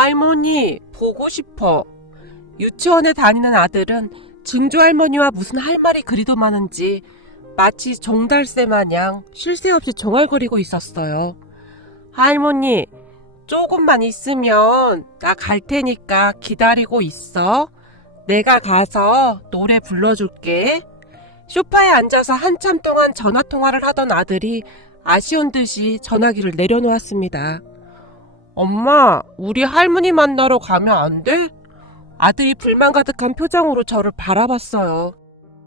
할머니, 보고 싶어. 유치원에 다니는 아들은 증조 할머니와 무슨 할 말이 그리도 많은지 마치 종달새 마냥 쉴 새 없이 종알거리고 있었어요. 할머니, 조금만 있으면 나 갈 테니까 기다리고 있어. 내가 가서 노래 불러줄게. 소파에 앉아서 한참 동안 전화통화를 하던 아들이 아쉬운 듯이 전화기를 내려놓았습니다. 엄마, 우리 할머니 만나러 가면 안 돼? 아들이 불만 가득한 표정으로 저를 바라봤어요.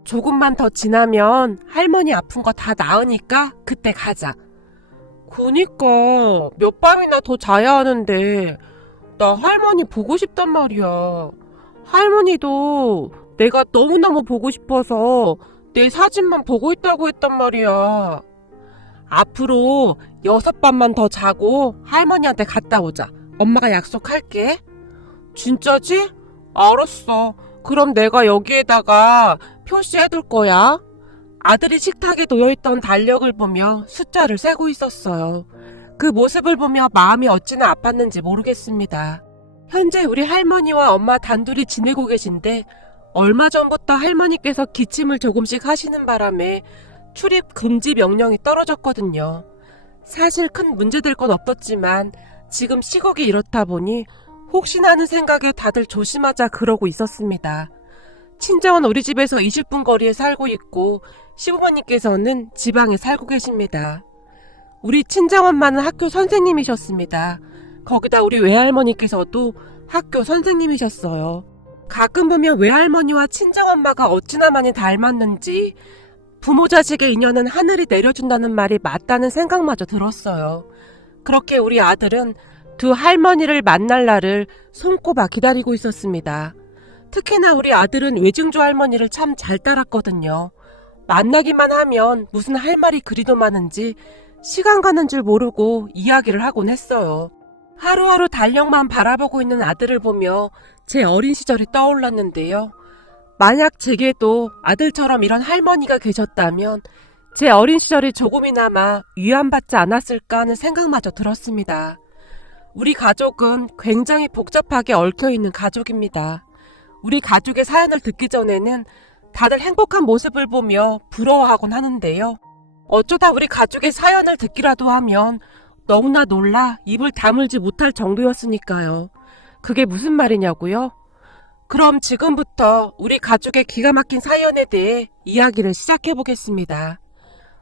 조금만 더 지나면 할머니 아픈 거 다 나으니까 그때 가자. 그니까 몇 밤이나 더 자야 하는데 나 할머니 보고 싶단 말이야. 할머니도 내가 너무너무 보고 싶어서 내 사진만 보고 있다고 했단 말이야. 앞으로 6밤만 더 자고 할머니한테 갔다 오자. 엄마가 약속할게. 진짜지? 알았어. 그럼 내가 여기에다가 표시해둘 거야. 아들이 식탁에 놓여있던 달력을 보며 숫자를 세고 있었어요. 그 모습을 보며 마음이 어찌나 아팠는지 모르겠습니다. 현재 우리 할머니와 엄마 단둘이 지내고 계신데 얼마 전부터 할머니께서 기침을 조금씩 하시는 바람에 출입 금지 명령이 떨어졌거든요. 사실 큰 문제될 건 없었지만 지금 시국이 이렇다 보니 혹시나 하는 생각에 다들 조심하자 그러고 있었습니다. 친정은 우리 집에서 20분 거리에 살고 있고 시부모님께서는 지방에 살고 계십니다. 우리 친정엄마는 학교 선생님이셨습니다. 거기다 우리 외할머니께서도 학교 선생님이셨어요. 가끔 보면 외할머니와 친정엄마가 어찌나 많이 닮았는지 부모 자식의 인연은 하늘이 내려준다는 말이 맞다는 생각마저 들었어요. 그렇게 우리 아들은 두 할머니를 만날 날을 손꼽아 기다리고 있었습니다. 특히나 우리 아들은 외증조 할머니를 참 잘 따랐거든요. 만나기만 하면 무슨 할 말이 그리도 많은지 시간 가는 줄 모르고 이야기를 하곤 했어요. 하루하루 달력만 바라보고 있는 아들을 보며 제 어린 시절이 떠올랐는데요. 만약 제게도 아들처럼 이런 할머니가 계셨다면 제 어린 시절이 조금이나마 위안받지 않았을까 하는 생각마저 들었습니다. 우리 가족은 굉장히 복잡하게 얽혀있는 가족입니다. 우리 가족의 사연을 듣기 전에는 다들 행복한 모습을 보며 부러워하곤 하는데요. 어쩌다 우리 가족의 사연을 듣기라도 하면 너무나 놀라 입을 다물지 못할 정도였으니까요. 그게 무슨 말이냐고요? 그럼 지금부터 우리 가족의 기가 막힌 사연에 대해 이야기를 시작해보겠습니다.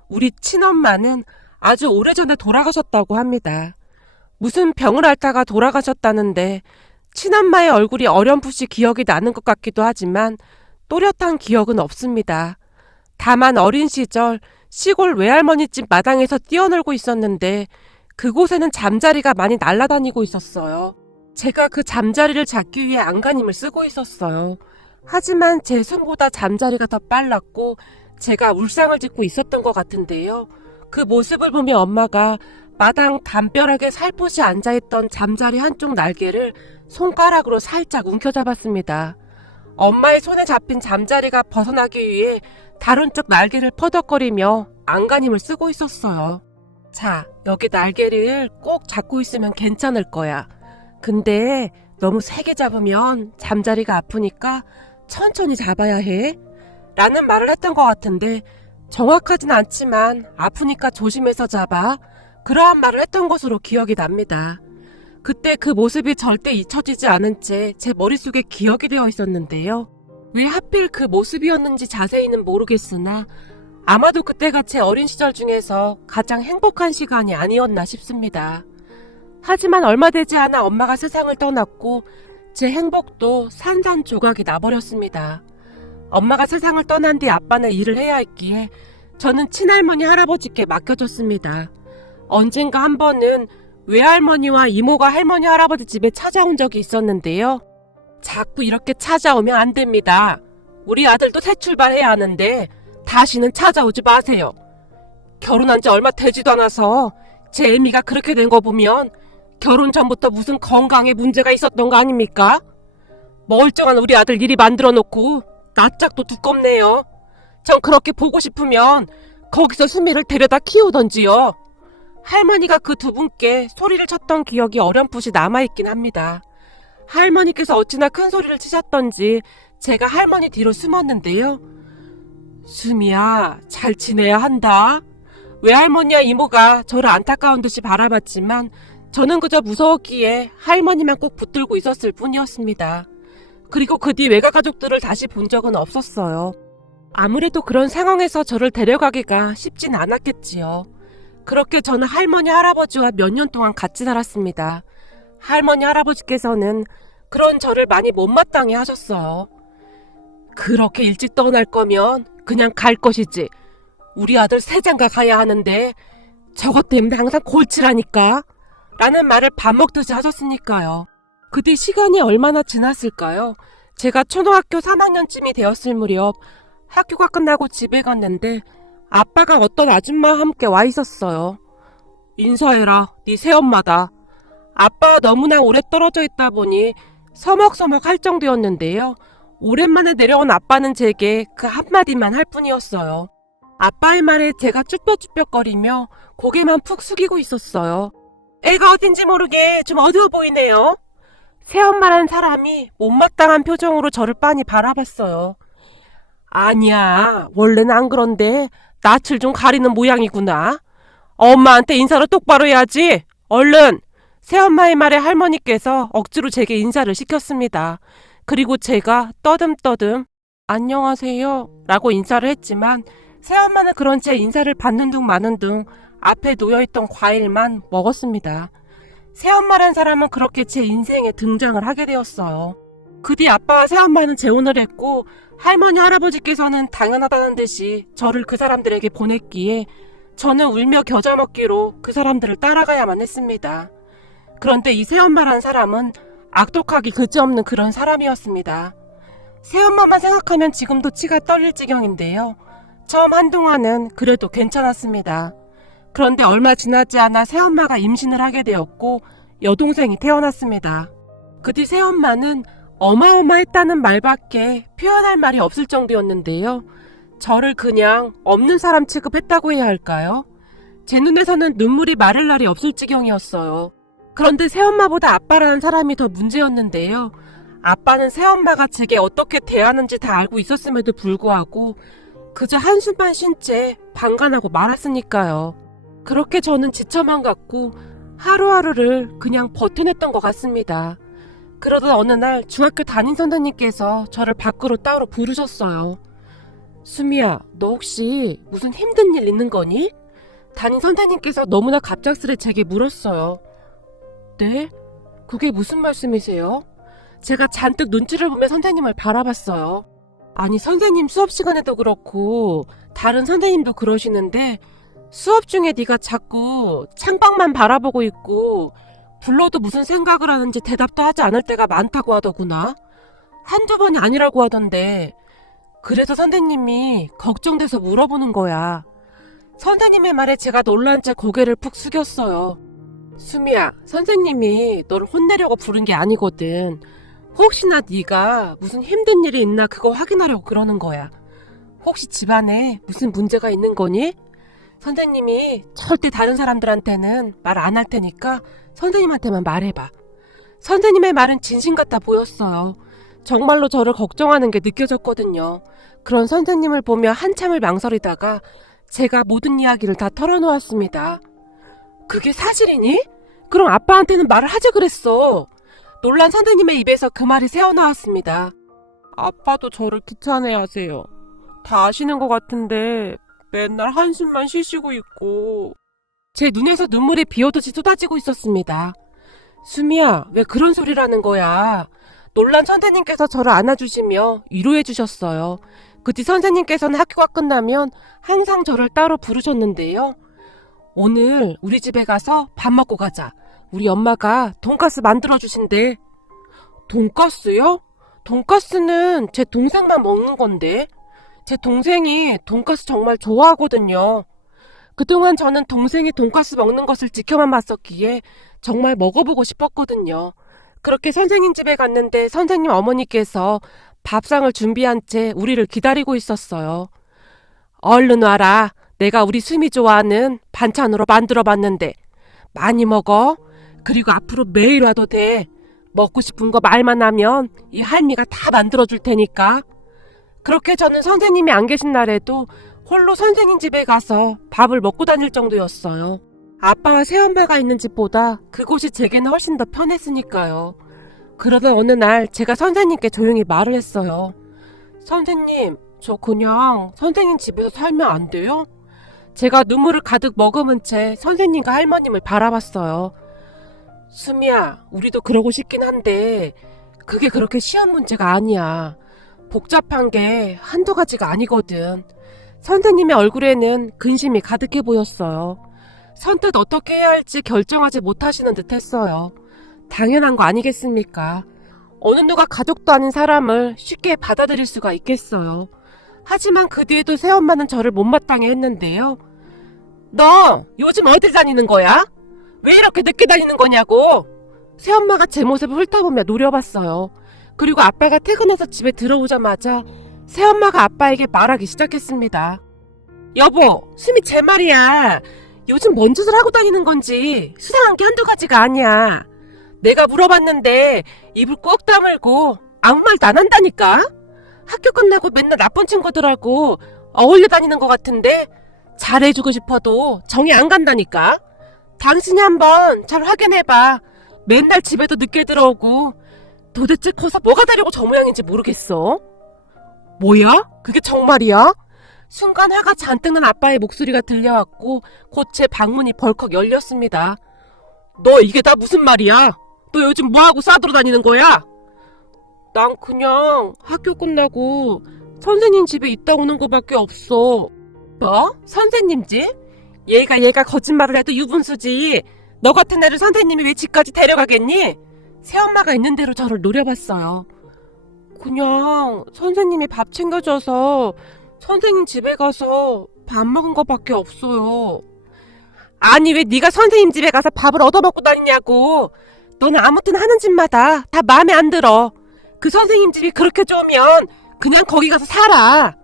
우리 친엄마는 아주 오래전에 돌아가셨다고 합니다. 무슨 병을 앓다가 돌아가셨다는데 친엄마의 얼굴이 어렴풋이 기억이 나는 것 같기도 하지만 또렷한 기억은 없습니다. 다만 어린 시절 시골 외할머니 집 마당에서 뛰어놀고 있었는데 그곳에는 잠자리가 많이 날아다니고 있었어요. 제가 그 잠자리를 잡기 위해 안간힘을 쓰고 있었어요. 하지만 제 손보다 잠자리가 더 빨랐고 제가 울상을 짓고 있었던 것 같은데요. 그 모습을 보며 엄마가 마당 담벼락에 살포시 앉아있던 잠자리 한쪽 날개를 손가락으로 살짝 움켜잡았습니다. 엄마의 손에 잡힌 잠자리가 벗어나기 위해 다른 쪽 날개를 퍼덕거리며 안간힘을 쓰고 있었어요. 자, 여기 날개를 꼭 잡고 있으면 괜찮을 거야. 근데 너무 세게 잡으면 잠자리가 아프니까 천천히 잡아야 해. 라는 말을 했던 것 같은데 정확하진 않지만 아프니까 조심해서 잡아. 그러한 말을 했던 것으로 기억이 납니다. 그때 그 모습이 절대 잊혀지지 않은 채 제 머릿속에 기억이 되어 있었는데요. 왜 하필 그 모습이었는지 자세히는 모르겠으나 아마도 그때가 제 어린 시절 중에서 가장 행복한 시간이 아니었나 싶습니다. 하지만 얼마 되지 않아 엄마가 세상을 떠났고 제 행복도 산산조각이 나버렸습니다. 엄마가 세상을 떠난 뒤 아빠는 일을 해야 했기에 저는 친할머니 할아버지께 맡겨줬습니다. 언젠가 한 번은 외할머니와 이모가 할머니 할아버지 집에 찾아온 적이 있었는데요. 자꾸 이렇게 찾아오면 안 됩니다. 우리 아들도 새 출발해야 하는데 다시는 찾아오지 마세요. 결혼한 지 얼마 되지도 않아서 제 애미가 그렇게 된 거 보면 결혼 전부터 무슨 건강에 문제가 있었던 거 아닙니까? 멀쩡한 우리 아들 이리 만들어 놓고 낯짝도 두껍네요. 전 그렇게 보고 싶으면 거기서 수미를 데려다 키우던지요. 할머니가 그 두 분께 소리를 쳤던 기억이 어렴풋이 남아있긴 합니다. 할머니께서 어찌나 큰 소리를 치셨던지 제가 할머니 뒤로 숨었는데요. 수미야, 잘 지내야 한다. 외할머니와 이모가 저를 안타까운 듯이 바라봤지만 저는 그저 무서웠기에 할머니만 꼭 붙들고 있었을 뿐이었습니다. 그리고 그 뒤 외가 가족들을 다시 본 적은 없었어요. 아무래도 그런 상황에서 저를 데려가기가 쉽진 않았겠지요. 그렇게 저는 할머니 할아버지와 몇 년 동안 같이 살았습니다. 할머니 할아버지께서는 그런 저를 많이 못마땅해 하셨어요. 그렇게 일찍 떠날 거면 그냥 갈 것이지. 우리 아들 세장가 가야 하는데 저것 때문에 항상 골치라니까. 라는 말을 밥 먹듯이 하셨으니까요. 그 뒤 시간이 얼마나 지났을까요? 제가 초등학교 3학년쯤이 되었을 무렵 학교가 끝나고 집에 갔는데 아빠가 어떤 아줌마와 함께 와 있었어요. 인사해라, 네 새엄마다. 아빠가 너무나 오래 떨어져 있다 보니 서먹서먹 할 정도였는데요. 오랜만에 내려온 아빠는 제게 그 한마디만 할 뿐이었어요. 아빠의 말에 제가 쭈뼛쭈뼛거리며 고개만 푹 숙이고 있었어요. 애가 어딘지 모르게 좀 어두워 보이네요. 새엄마라는 사람이 못마땅한 표정으로 저를 빤히 바라봤어요. 아니야, 원래는 안 그런데 낯을 좀 가리는 모양이구나. 엄마한테 인사를 똑바로 해야지. 얼른! 새엄마의 말에 할머니께서 억지로 제게 인사를 시켰습니다. 그리고 제가 떠듬떠듬 안녕하세요 라고 인사를 했지만 새엄마는 그런 제 인사를 받는 둥 마는 둥 앞에 놓여있던 과일만 먹었습니다. 새엄마란 사람은 그렇게 제 인생에 등장을 하게 되었어요. 그 뒤 아빠와 새엄마는 재혼을 했고 할머니 할아버지께서는 당연하다는 듯이 저를 그 사람들에게 보냈기에 저는 울며 겨자 먹기로 그 사람들을 따라가야만 했습니다. 그런데 이 새엄마란 사람은 악독하기 그지없는 그런 사람이었습니다. 새엄마만 생각하면 지금도 치가 떨릴 지경인데요. 처음 한동안은 그래도 괜찮았습니다. 그런데 얼마 지나지 않아 새엄마가 임신을 하게 되었고 여동생이 태어났습니다. 그 뒤 새엄마는 어마어마했다는 말밖에 표현할 말이 없을 정도였는데요. 저를 그냥 없는 사람 취급했다고 해야 할까요? 제 눈에서는 눈물이 마를 날이 없을 지경이었어요. 그런데 새엄마보다 아빠라는 사람이 더 문제였는데요. 아빠는 새엄마가 제게 어떻게 대하는지 다 알고 있었음에도 불구하고 그저 한숨만 쉰 채 방관하고 말았으니까요. 그렇게 저는 지쳐만 갔고 하루하루를 그냥 버텨냈던 것 같습니다. 그러던 어느 날 중학교 담임 선생님께서 저를 밖으로 따로 부르셨어요. 수미야, 너 혹시 무슨 힘든 일 있는 거니? 담임 선생님께서 너무나 갑작스레 제게 물었어요. 네? 그게 무슨 말씀이세요? 제가 잔뜩 눈치를 보며 선생님을 바라봤어요. 아니, 선생님 수업 시간에도 그렇고 다른 선생님도 그러시는데 수업 중에 네가 자꾸 창밖만 바라보고 있고 불러도 무슨 생각을 하는지 대답도 하지 않을 때가 많다고 하더구나. 한두 번이 아니라고 하던데. 그래서 선생님이 걱정돼서 물어보는 거야. 선생님의 말에 제가 놀란 채 고개를 푹 숙였어요. 수미야, 선생님이 너를 혼내려고 부른 게 아니거든. 혹시나 네가 무슨 힘든 일이 있나 그거 확인하려고 그러는 거야. 혹시 집안에 무슨 문제가 있는 거니? 선생님이 절대 다른 사람들한테는 말 안 할 테니까 선생님한테만 말해봐. 선생님의 말은 진심 같아 보였어요. 정말로 저를 걱정하는 게 느껴졌거든요. 그런 선생님을 보며 한참을 망설이다가 제가 모든 이야기를 다 털어놓았습니다. 그게 사실이니? 그럼 아빠한테는 말을 하지 그랬어. 놀란 선생님의 입에서 그 말이 새어나왔습니다. 아빠도 저를 귀찮아하세요. 다 아시는 것 같은데 맨날 한숨만 쉬시고 있고. 제 눈에서 눈물이 비오듯이 쏟아지고 있었습니다. 수미야, 왜 그런 소리를 하는 거야? 놀란 선생님께서 저를 안아주시며 위로해 주셨어요. 그 뒤 선생님께서는 학교가 끝나면 항상 저를 따로 부르셨는데요. 오늘 우리 집에 가서 밥 먹고 가자. 우리 엄마가 돈가스 만들어주신대. 돈가스요? 돈가스는 제 동생만 먹는 건데. 제 동생이 돈가스 정말 좋아하거든요. 그동안 저는 동생이 돈가스 먹는 것을 지켜만 봤었기에 정말 먹어보고 싶었거든요. 그렇게 선생님 집에 갔는데 선생님 어머니께서 밥상을 준비한 채 우리를 기다리고 있었어요. 얼른 와라. 내가 우리 수미 좋아하는 반찬으로 만들어봤는데 많이 먹어. 그리고 앞으로 매일 와도 돼. 먹고 싶은 거 말만 하면 이 할미가 다 만들어줄 테니까. 그렇게 저는 선생님이 안 계신 날에도 홀로 선생님 집에 가서 밥을 먹고 다닐 정도였어요. 아빠와 새엄마가 있는 집보다 그곳이 제게는 훨씬 더 편했으니까요. 그러던 어느 날 제가 선생님께 조용히 말을 했어요. 선생님, 저 그냥 선생님 집에서 살면 안 돼요? 제가 눈물을 가득 머금은 채 선생님과 할머님을 바라봤어요. 수미야, 우리도 그러고 싶긴 한데 그게 그렇게 쉬운 문제가 아니야. 복잡한 게 한두 가지가 아니거든. 선생님의 얼굴에는 근심이 가득해 보였어요. 선뜻 어떻게 해야 할지 결정하지 못하시는 듯 했어요. 당연한 거 아니겠습니까? 어느 누가 가족도 아닌 사람을 쉽게 받아들일 수가 있겠어요. 하지만 그 뒤에도 새엄마는 저를 못마땅해 했는데요. 너 요즘 어디 다니는 거야? 왜 이렇게 늦게 다니는 거냐고. 새엄마가 제 모습을 훑어보며 노려봤어요. 그리고 아빠가 퇴근해서 집에 들어오자마자 새엄마가 아빠에게 말하기 시작했습니다. 여보, 수미 제 말이야. 요즘 뭔 짓을 하고 다니는 건지 수상한 게 한두 가지가 아니야. 내가 물어봤는데 입을 꼭 다물고 아무 말도 안 한다니까? 학교 끝나고 맨날 나쁜 친구들하고 어울려 다니는 것 같은데 잘해주고 싶어도 정이 안 간다니까? 당신이 한번 잘 확인해봐. 맨날 집에도 늦게 들어오고 도대체 커서 뭐가 되려고 저 모양인지 모르겠어. 뭐야? 그게 정말이야? 순간 화가 잔뜩 난 아빠의 목소리가 들려왔고 곧 제 방문이 벌컥 열렸습니다. 너 이게 다 무슨 말이야? 너 요즘 뭐하고 싸돌아다니는 거야? 난 그냥 학교 끝나고 선생님 집에 있다 오는 거밖에 없어. 뭐? 선생님 집? 얘가 거짓말을 해도 유분수지. 너 같은 애를 선생님이 왜 집까지 데려가겠니? 새엄마가 있는 대로 저를 노려봤어요. 그냥 선생님이 밥 챙겨줘서 선생님 집에 가서 밥 먹은 거밖에 없어요. 아니 왜 네가 선생님 집에 가서 밥을 얻어먹고 다니냐고. 너는 아무튼 하는 짓마다 다 마음에 안 들어. 그 선생님 집이 그렇게 좋으면 그냥 거기 가서 살아.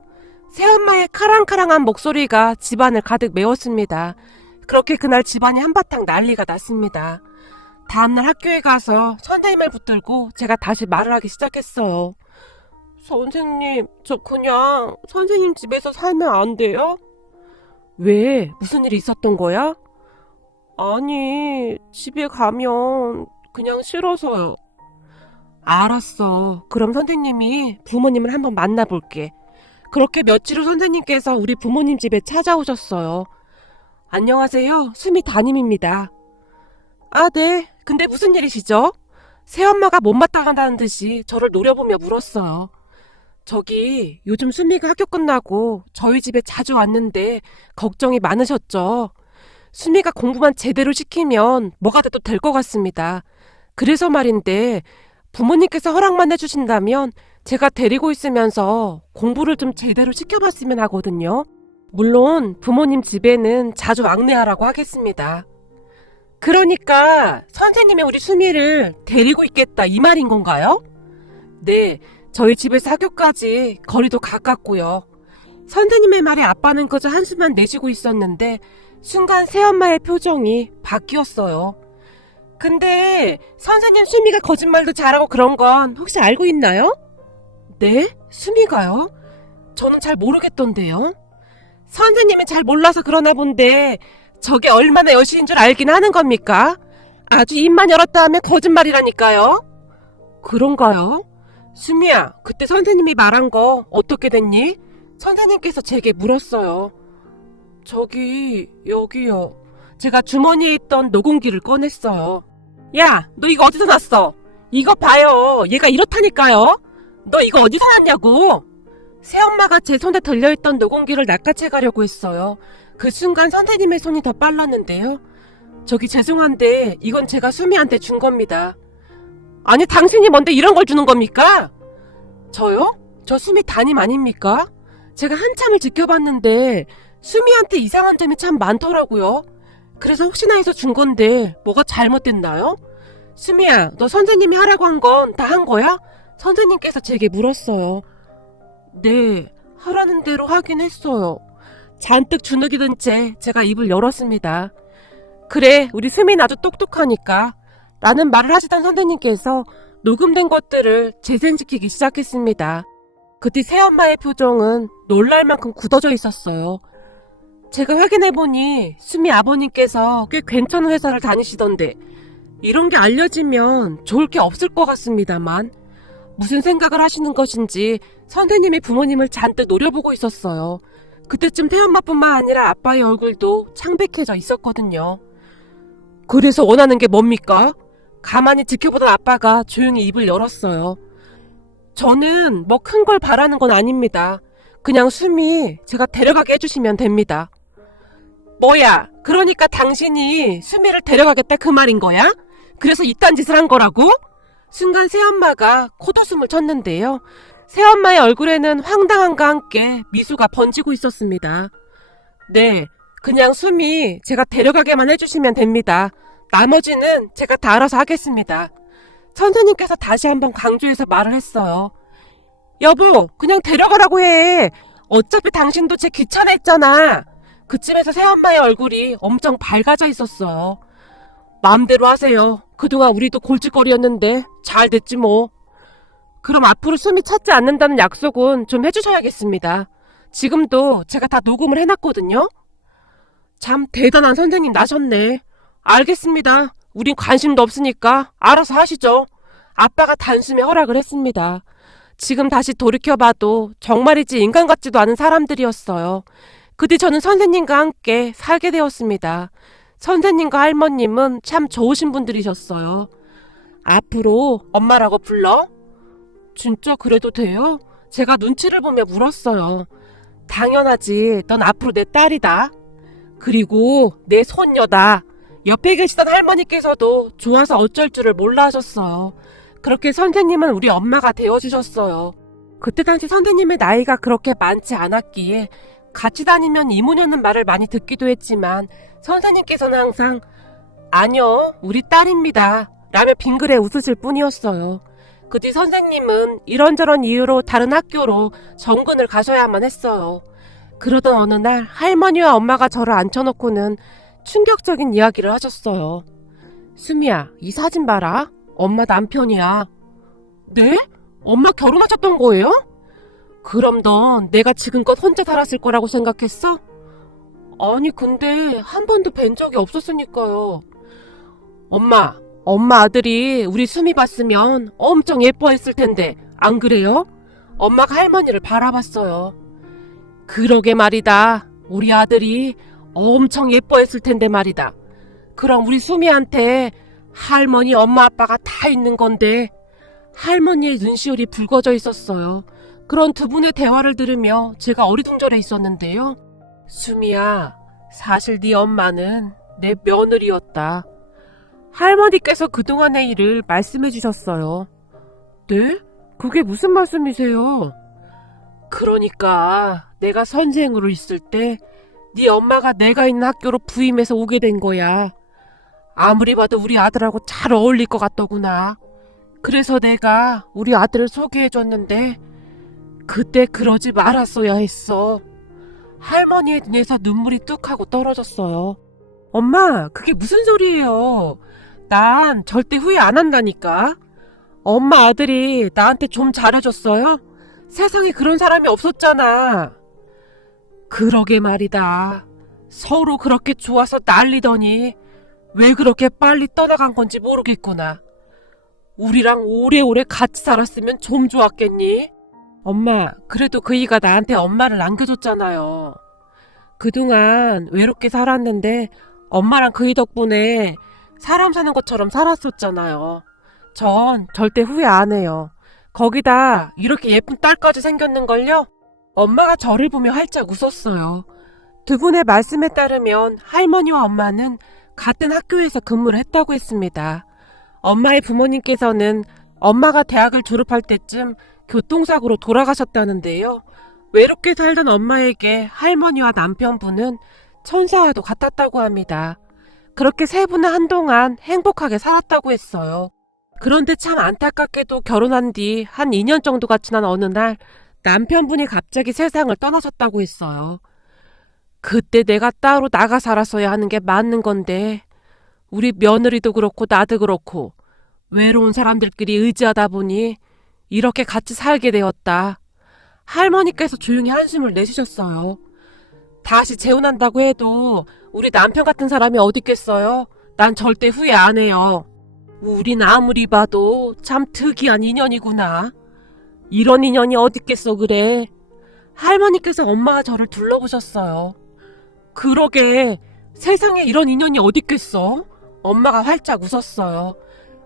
새엄마의 카랑카랑한 목소리가 집안을 가득 메웠습니다. 그렇게 그날 집안이 한바탕 난리가 났습니다. 다음날 학교에 가서 선생님을 붙들고 제가 다시 말을 하기 시작했어요. 선생님, 저 그냥 선생님 집에서 살면 안 돼요? 왜? 무슨 일이 있었던 거야? 아니, 집에 가면 그냥 싫어서요. 알았어. 그럼 선생님이 부모님을 한번 만나볼게. 그렇게 며칠 후 선생님께서 우리 부모님 집에 찾아오셨어요. 안녕하세요. 수미 담임입니다. 아, 네. 근데 무슨 일이시죠? 새엄마가 못마땅하다는 듯이 저를 노려보며 물었어요. 저기 요즘 수미가 학교 끝나고 저희 집에 자주 왔는데 걱정이 많으셨죠? 수미가 공부만 제대로 시키면 뭐가 돼도 될 것 같습니다. 그래서 말인데 부모님께서 허락만 해주신다면 제가 데리고 있으면서 공부를 좀 제대로 시켜봤으면 하거든요. 물론 부모님 집에는 자주 왕래하라고 하겠습니다. 그러니까 선생님이 우리 수미를 데리고 있겠다 이 말인 건가요? 네, 저희 집에서 학교까지 거리도 가깝고요. 선생님의 말에 아빠는 그저 한숨만 내쉬고 있었는데 순간 새엄마의 표정이 바뀌었어요. 근데 선생님 수미가 거짓말도 잘하고 그런 건 혹시 알고 있나요? 네? 수미가요? 저는 잘 모르겠던데요. 선생님이 잘 몰라서 그러나 본데 저게 얼마나 여신인 줄 알긴 하는 겁니까? 아주 입만 열었다 하면 거짓말이라니까요. 그런가요? 수미야, 그때 선생님이 말한 거 어떻게 됐니? 선생님께서 제게 물었어요. 저기 여기요. 제가 주머니에 있던 녹음기를 꺼냈어요. 야, 너 이거 어디서 났어? 이거 봐요. 얘가 이렇다니까요. 너 이거 어디서 났냐고. 새엄마가 제 손에 들려있던 녹음기를 낚아채 가려고 했어요. 그 순간 선생님의 손이 더 빨랐는데요. 저기 죄송한데 이건 제가 수미한테 준 겁니다. 아니 당신이 뭔데 이런 걸 주는 겁니까? 저요? 저 수미 담임 아닙니까? 제가 한참을 지켜봤는데 수미한테 이상한 점이 참 많더라고요. 그래서 혹시나 해서 준 건데 뭐가 잘못됐나요? 수미야, 너 선생님이 하라고 한 건 다 한 거야? 선생님께서 제게 물었어요. 네, 하라는 대로 하긴 했어요. 잔뜩 주눅이 든 채 제가 입을 열었습니다. 그래, 우리 수미는 아주 똑똑하니까 라는 말을 하시던 선생님께서 녹음된 것들을 재생시키기 시작했습니다. 그때 새엄마의 표정은 놀랄 만큼 굳어져 있었어요. 제가 확인해보니 수미 아버님께서 꽤 괜찮은 회사를 다니시던데 이런 게 알려지면 좋을 게 없을 것 같습니다만 무슨 생각을 하시는 것인지 선생님이 부모님을 잔뜩 노려보고 있었어요. 그때쯤 새엄마뿐만 아니라 아빠의 얼굴도 창백해져 있었거든요. 그래서 원하는 게 뭡니까? 가만히 지켜보던 아빠가 조용히 입을 열었어요. 저는 뭐 큰 걸 바라는 건 아닙니다. 그냥 수미 제가 데려가게 해주시면 됩니다. 뭐야? 그러니까 당신이 수미를 데려가겠다 그 말인 거야? 그래서 이딴 짓을 한 거라고? 순간 새엄마가 코웃음을 쳤는데요. 새엄마의 얼굴에는 황당함과 함께 미소가 번지고 있었습니다. 네, 그냥 수미 제가 데려가게만 해주시면 됩니다. 나머지는 제가 다 알아서 하겠습니다. 선생님께서 다시 한번 강조해서 말을 했어요. 여보, 그냥 데려가라고 해. 어차피 당신도 제 귀찮아했잖아. 그쯤에서 새엄마의 얼굴이 엄청 밝아져 있었어요. 마음대로 하세요. 그동안 우리도 골칫거리였는데 잘 됐지 뭐. 그럼 앞으로 수미 찾지 않는다는 약속은 좀 해주셔야겠습니다. 지금도 제가 다 녹음을 해놨거든요. 참 대단한 선생님 나셨네. 알겠습니다. 우린 관심도 없으니까 알아서 하시죠. 아빠가 단숨에 허락을 했습니다. 지금 다시 돌이켜봐도 정말이지 인간 같지도 않은 사람들이었어요. 그 뒤 저는 선생님과 함께 살게 되었습니다. 선생님과 할머님은 참 좋으신 분들이셨어요. 앞으로 엄마라고 불러? 진짜 그래도 돼요? 제가 눈치를 보며 물었어요. 당연하지. 넌 앞으로 내 딸이다. 그리고 내 손녀다. 옆에 계시던 할머니께서도 좋아서 어쩔 줄을 몰라 하셨어요. 그렇게 선생님은 우리 엄마가 되어주셨어요. 그때 당시 선생님의 나이가 그렇게 많지 않았기에 같이 다니면 이모녀는 말을 많이 듣기도 했지만 선생님께서는 항상 아니요, 우리 딸입니다 라며 빙그레 웃으실 뿐이었어요. 그 뒤 선생님은 이런저런 이유로 다른 학교로 정근을 가셔야만 했어요. 그러던 어느 날 할머니와 엄마가 저를 앉혀놓고는 충격적인 이야기를 하셨어요. 수미야, 이 사진 봐라. 엄마 남편이야. 네? 엄마 결혼하셨던 거예요? 그럼 넌 내가 지금껏 혼자 살았을 거라고 생각했어? 아니 근데 한 번도 뵌 적이 없었으니까요. 엄마 아들이 우리 수미 봤으면 엄청 예뻐했을 텐데 안 그래요? 엄마가 할머니를 바라봤어요. 그러게 말이다. 우리 아들이 엄청 예뻐했을 텐데 말이다. 그럼 우리 수미한테 할머니 엄마 아빠가 다 있는 건데. 할머니의 눈시울이 붉어져 있었어요. 그런 두 분의 대화를 들으며 제가 어리둥절해 있었는데요. 수미야, 사실 네 엄마는 내 며느리였다. 할머니께서 그동안의 일을 말씀해 주셨어요. 네? 그게 무슨 말씀이세요? 그러니까 내가 선생으로 있을 때 네 엄마가 내가 있는 학교로 부임해서 오게 된 거야. 아무리 봐도 우리 아들하고 잘 어울릴 것 같더구나. 그래서 내가 우리 아들을 소개해줬는데 그때 그러지 말았어야 했어. 할머니의 눈에서 눈물이 뚝 하고 떨어졌어요. 엄마, 그게 무슨 소리예요? 난 절대 후회 안 한다니까. 엄마 아들이 나한테 좀 잘해줬어요? 세상에 그런 사람이 없었잖아. 그러게 말이다. 서로 그렇게 좋아서 난리더니 왜 그렇게 빨리 떠나간 건지 모르겠구나. 우리랑 오래오래 같이 살았으면 좀 좋았겠니? 엄마, 그래도 그이가 나한테 엄마를 남겨줬잖아요. 그동안 외롭게 살았는데 엄마랑 그이 덕분에 사람 사는 것처럼 살았었잖아요. 전 절대 후회 안 해요. 거기다 이렇게 예쁜 딸까지 생겼는걸요? 엄마가 저를 보며 활짝 웃었어요. 두 분의 말씀에 따르면 할머니와 엄마는 같은 학교에서 근무를 했다고 했습니다. 엄마의 부모님께서는 엄마가 대학을 졸업할 때쯤 교통사고로 돌아가셨다는데요. 외롭게 살던 엄마에게 할머니와 남편분은 천사와도 같았다고 합니다. 그렇게 세 분은 한동안 행복하게 살았다고 했어요. 그런데 참 안타깝게도 결혼한 뒤 한 2년 정도가 지난 어느 날 남편분이 갑자기 세상을 떠나셨다고 했어요. 그때 내가 따로 나가 살았어야 하는 게 맞는 건데 우리 며느리도 그렇고 나도 그렇고 외로운 사람들끼리 의지하다 보니 이렇게 같이 살게 되었다. 할머니께서 조용히 한숨을 내쉬셨어요. 다시 재혼한다고 해도 우리 남편 같은 사람이 어디 있겠어요? 난 절대 후회 안 해요. 우린 아무리 봐도 참 특이한 인연이구나. 이런 인연이 어디 있겠어 그래. 할머니께서 엄마가 저를 둘러보셨어요. 그러게, 세상에 이런 인연이 어디 있겠어? 엄마가 활짝 웃었어요.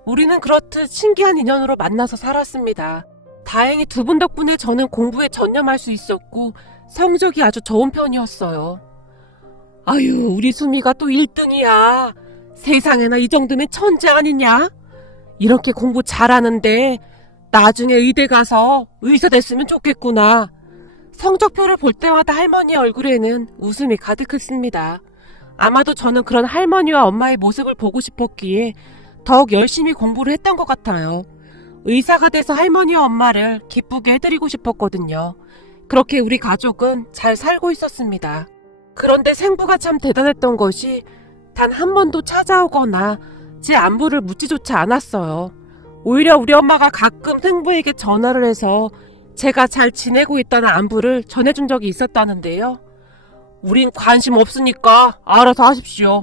우리는 그렇듯 신기한 인연으로 만나서 살았습니다. 다행히 두 분 덕분에 저는 공부에 전념할 수 있었고 성적이 아주 좋은 편이었어요. 아유, 우리 수미가 또 1등이야. 세상에나 이 정도면 천재 아니냐? 이렇게 공부 잘하는데 나중에 의대 가서 의사 됐으면 좋겠구나. 성적표를 볼 때마다 할머니의 얼굴에는 웃음이 가득했습니다. 아마도 저는 그런 할머니와 엄마의 모습을 보고 싶었기에 더욱 열심히 공부를 했던 것 같아요. 의사가 돼서 할머니와 엄마를 기쁘게 해드리고 싶었거든요. 그렇게 우리 가족은 잘 살고 있었습니다. 그런데 생부가 참 대단했던 것이 단 한 번도 찾아오거나 제 안부를 묻지조차 않았어요. 오히려 우리 엄마가 가끔 생부에게 전화를 해서 제가 잘 지내고 있다는 안부를 전해준 적이 있었다는데요. 우린 관심 없으니까 알아서 하십시오.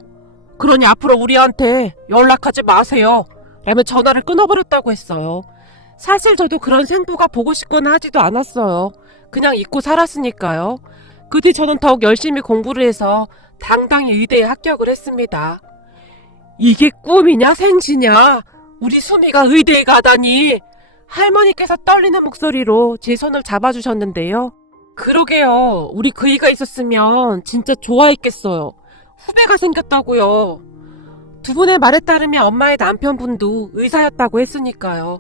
그러니 앞으로 우리한테 연락하지 마세요. 라며 전화를 끊어버렸다고 했어요. 사실 저도 그런 생부가 보고 싶거나 하지도 않았어요. 그냥 잊고 살았으니까요. 그 뒤 저는 더욱 열심히 공부를 해서 당당히 의대에 합격을 했습니다. 이게 꿈이냐 생시냐? 우리 수미가 의대에 가다니. 할머니께서 떨리는 목소리로 제 손을 잡아주셨는데요. 그러게요. 우리 그이가 있었으면 진짜 좋아했겠어요. 후배가 생겼다고요. 두 분의 말에 따르면 엄마의 남편분도 의사였다고 했으니까요.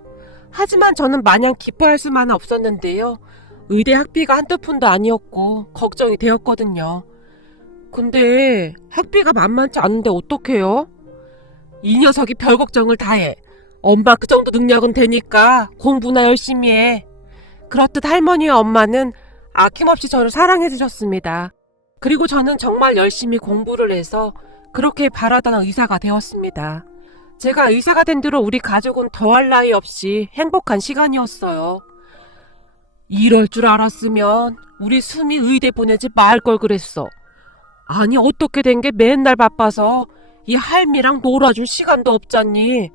하지만 저는 마냥 기뻐할 수만은 없었는데요. 의대 학비가 한두 푼도 아니었고 걱정이 되었거든요. 근데 학비가 만만치 않은데 어떡해요? 이 녀석이 별 걱정을 다 해. 엄마 그 정도 능력은 되니까 공부나 열심히 해. 그렇듯 할머니와 엄마는 아낌없이 저를 사랑해 주셨습니다. 그리고 저는 정말 열심히 공부를 해서 그렇게 바라던 의사가 되었습니다. 제가 의사가 된 뒤로 우리 가족은 더할 나위 없이 행복한 시간이었어요. 이럴 줄 알았으면 우리 수미 의대 보내지 말 걸 그랬어. 아니 어떻게 된 게 맨날 바빠서 이 할미랑 놀아줄 시간도 없잖니.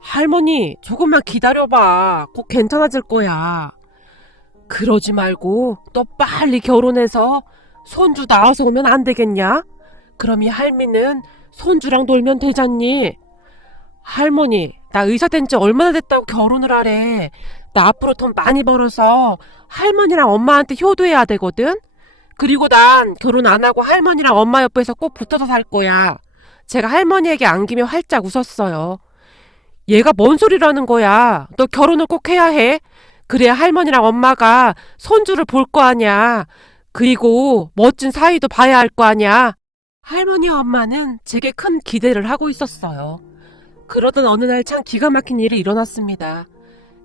할머니 조금만 기다려봐. 곧 괜찮아질 거야. 그러지 말고 너 빨리 결혼해서 손주 낳아서 오면 안 되겠냐? 그럼 이 할미는 손주랑 놀면 되잖니. 할머니 나 의사 된 지 얼마나 됐다고 결혼을 하래. 나 앞으로 돈 많이 벌어서 할머니랑 엄마한테 효도해야 되거든. 그리고 난 결혼 안 하고 할머니랑 엄마 옆에서 꼭 붙어서 살 거야. 제가 할머니에게 안기며 활짝 웃었어요. 얘가 뭔 소리라는 거야. 너 결혼을 꼭 해야 해. 그래야 할머니랑 엄마가 손주를 볼 거 아냐. 그리고 멋진 사위도 봐야 할 거 아냐. 할머니와 엄마는 제게 큰 기대를 하고 있었어요. 그러던 어느 날 참 기가 막힌 일이 일어났습니다.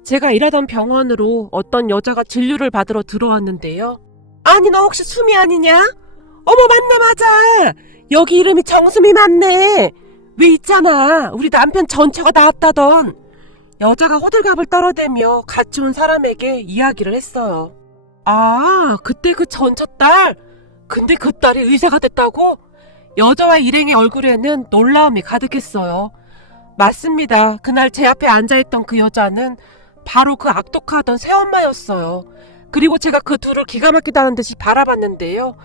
제가 일하던 병원으로 어떤 여자가 진료를 받으러 들어왔는데요. 아니 너 혹시 수미 아니냐? 어머 맞네 맞아. 여기 이름이 정수미 맞네. 왜 있잖아. 우리 남편 전처가 나왔다던. 여자가 호들갑을 떨어대며 같이 온 사람에게 이야기를 했어요. 아 그때 그 전처 딸? 근데 그 딸이 의사가 됐다고? 여자와 일행의 얼굴에는 놀라움이 가득했어요. 맞습니다. 그날 제 앞에 앉아있던 그 여자는 바로 그 악독하던 새엄마였어요. 그리고 제가 그 둘을 기가 막히다는 듯이 바라봤는데요.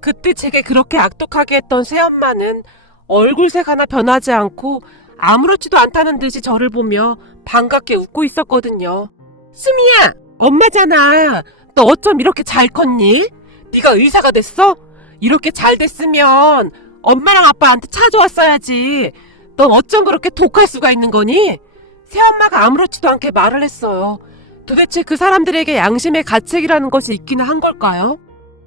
그때 제게 그렇게 악독하게 했던 새엄마는 얼굴색 하나 변하지 않고 아무렇지도 않다는 듯이 저를 보며 반갑게 웃고 있었거든요. 수미야! 엄마잖아. 너 어쩜 이렇게 잘 컸니? 네가 의사가 됐어? 이렇게 잘 됐으면 엄마랑 아빠한테 찾아왔어야지. 넌 어쩜 그렇게 독할 수가 있는 거니? 새엄마가 아무렇지도 않게 말을 했어요. 도대체 그 사람들에게 양심의 가책이라는 것이 있기는 한 걸까요?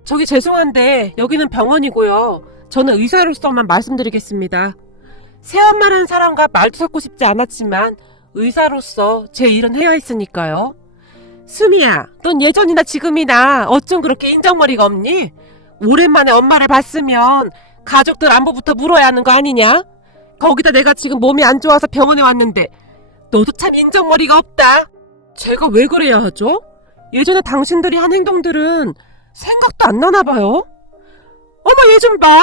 저기 죄송한데 여기는 병원이고요. 저는 의사로서만 말씀드리겠습니다. 새엄마라는 사람과 말도 섞고 싶지 않았지만 의사로서 제 일은 해야 했으니까요. 수미야, 넌 예전이나 지금이나 어쩜 그렇게 인정머리가 없니? 오랜만에 엄마를 봤으면 가족들 안부부터 물어야 하는 거 아니냐? 거기다 내가 지금 몸이 안 좋아서 병원에 왔는데 너도 참 인정머리가 없다. 제가 왜 그래야 하죠? 예전에 당신들이 한 행동들은 생각도 안 나나 봐요. 어머, 얘 좀 봐.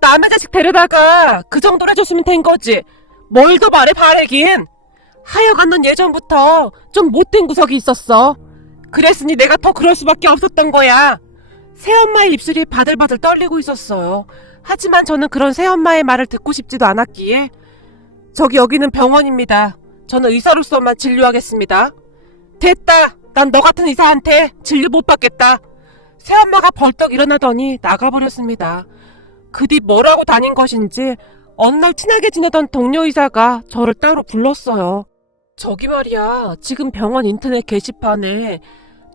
남의 자식 데려다가 그 정도로 해줬으면 된 거지. 뭘 더 바래긴. 하여간 넌 예전부터 좀 못된 구석이 있었어. 그랬으니 내가 더 그럴 수밖에 없었던 거야. 새엄마의 입술이 바들바들 떨리고 있었어요. 하지만 저는 그런 새엄마의 말을 듣고 싶지도 않았기에 여기는 병원입니다. 저는 의사로서만 진료하겠습니다. 됐다. 난 너 같은 의사한테 진료 못 받겠다. 새엄마가 벌떡 일어나더니 나가버렸습니다. 그 뒤 뭐라고 다닌 것인지 어느 날 친하게 지내던 동료 의사가 저를 따로 불렀어요. 저기 말이야, 지금 병원 인터넷 게시판에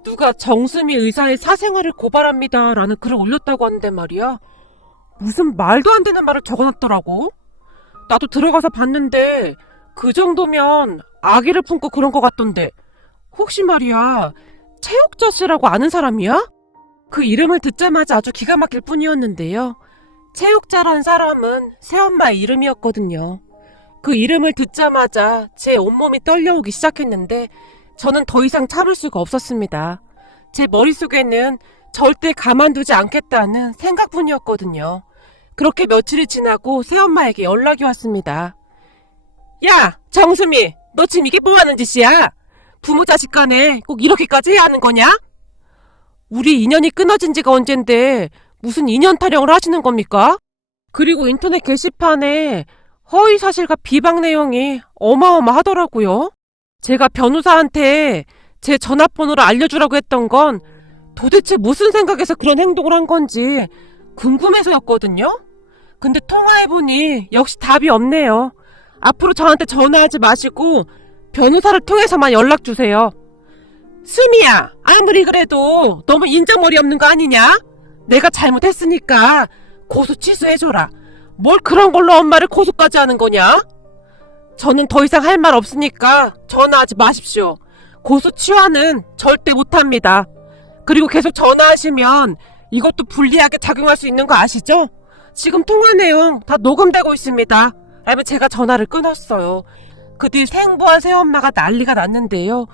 누가 정수미 의사의 사생활을 고발합니다 라는 글을 올렸다고 하는데 말이야. 무슨 말도 안 되는 말을 적어놨더라고. 나도 들어가서 봤는데 그 정도면 아기를 품고 그런 것 같던데 혹시 말이야 최옥자 씨라고 아는 사람이야? 그 이름을 듣자마자 아주 기가 막힐 뿐이었는데요. 최옥자란 사람은 새엄마의 이름이었거든요. 그 이름을 듣자마자 제 온몸이 떨려오기 시작했는데 저는 더 이상 참을 수가 없었습니다. 제 머릿속에는 절대 가만두지 않겠다는 생각뿐이었거든요. 그렇게 며칠이 지나고 새엄마에게 연락이 왔습니다. 야, 정수미, 너 지금 이게 뭐하는 짓이야? 부모 자식 간에 꼭 이렇게까지 해야 하는 거냐? 우리 인연이 끊어진 지가 언젠데 무슨 인연 타령을 하시는 겁니까? 그리고 인터넷 게시판에 허위사실과 비방 내용이 어마어마하더라고요. 제가 변호사한테 제 전화번호를 알려주라고 했던 건 도대체 무슨 생각에서 그런 행동을 한 건지 궁금해서였거든요. 근데 통화해보니 역시 답이 없네요. 앞으로 저한테 전화하지 마시고 변호사를 통해서만 연락주세요. 수미야, 아무리 그래도 너무 인정머리 없는 거 아니냐? 내가 잘못했으니까 고소 취소해줘라. 뭘 그런 걸로 엄마를 고소까지 하는 거냐? 저는 더 이상 할 말 없으니까 전화하지 마십시오. 고소 취하는 절대 못합니다. 그리고 계속 전화하시면 이것도 불리하게 작용할 수 있는 거 아시죠? 지금 통화 내용 다 녹음되고 있습니다. 아니면 제가 전화를 끊었어요. 그 뒤 생부한 새엄마가 난리가 났는데요.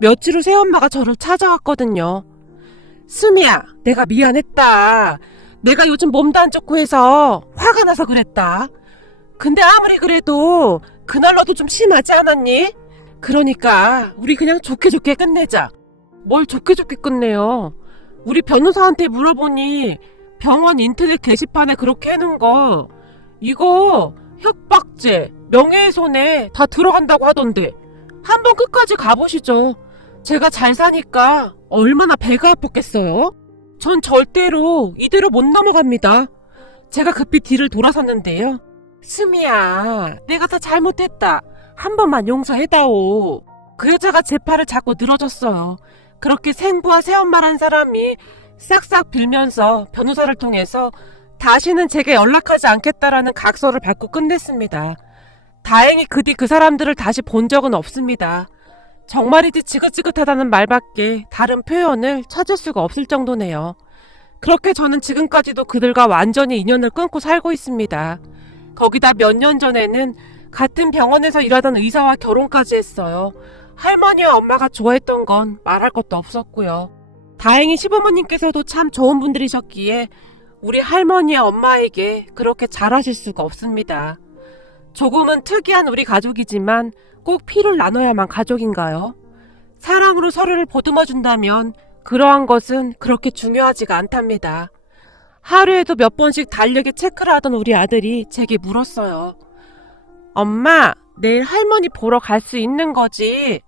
며칠 후 새엄마가 저를 찾아왔거든요. 수미야, 내가 미안했다. 내가 요즘 몸도 안 좋고 해서 화가 나서 그랬다. 근데 아무리 그래도 그날 너도 좀 심하지 않았니? 그러니까 우리 그냥 좋게 끝내자. 뭘 좋게 끝내요? 우리 변호사한테 물어보니 병원 인터넷 게시판에 그렇게 해놓은 거 이거 협박죄, 명예훼손에 다 들어간다고 하던데 한번 끝까지 가보시죠. 제가 잘 사니까 얼마나 배가 아팠겠어요? 전 절대로 이대로 못 넘어갑니다. 제가 급히 뒤를 돌아섰는데요. 수미야, 내가 다 잘못했다. 한 번만 용서해다오. 그 여자가 제 팔을 잡고 늘어졌어요. 그렇게 생부와 새엄마란 사람이 싹싹 빌면서 변호사를 통해서 다시는 제게 연락하지 않겠다라는 각서를 받고 끝냈습니다. 다행히 그 뒤 그 사람들을 다시 본 적은 없습니다. 정말이지 지긋지긋하다는 말밖에 다른 표현을 찾을 수가 없을 정도네요. 그렇게 저는 지금까지도 그들과 완전히 인연을 끊고 살고 있습니다. 거기다 몇 년 전에는 같은 병원에서 일하던 의사와 결혼까지 했어요. 할머니와 엄마가 좋아했던 건 말할 것도 없었고요. 다행히 시부모님께서도 참 좋은 분들이셨기에 우리 할머니와 엄마에게 그렇게 잘하실 수가 없습니다. 조금은 특이한 우리 가족이지만 꼭 피를 나눠야만 가족인가요? 사랑으로 서로를 보듬어준다면 그러한 것은 그렇게 중요하지가 않답니다. 하루에도 몇 번씩 달력에 체크를 하던 우리 아들이 제게 물었어요. 엄마, 내일 할머니 보러 갈 수 있는 거지?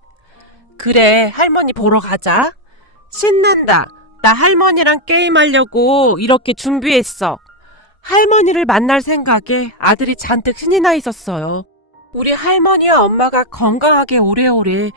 그래, 할머니 보러 가자. 신난다. 나 할머니랑 게임하려고 이렇게 준비했어. 할머니를 만날 생각에 아들이 잔뜩 신이 나 있었어요. 우리 할머니와 엄마가 건강하게 오래오래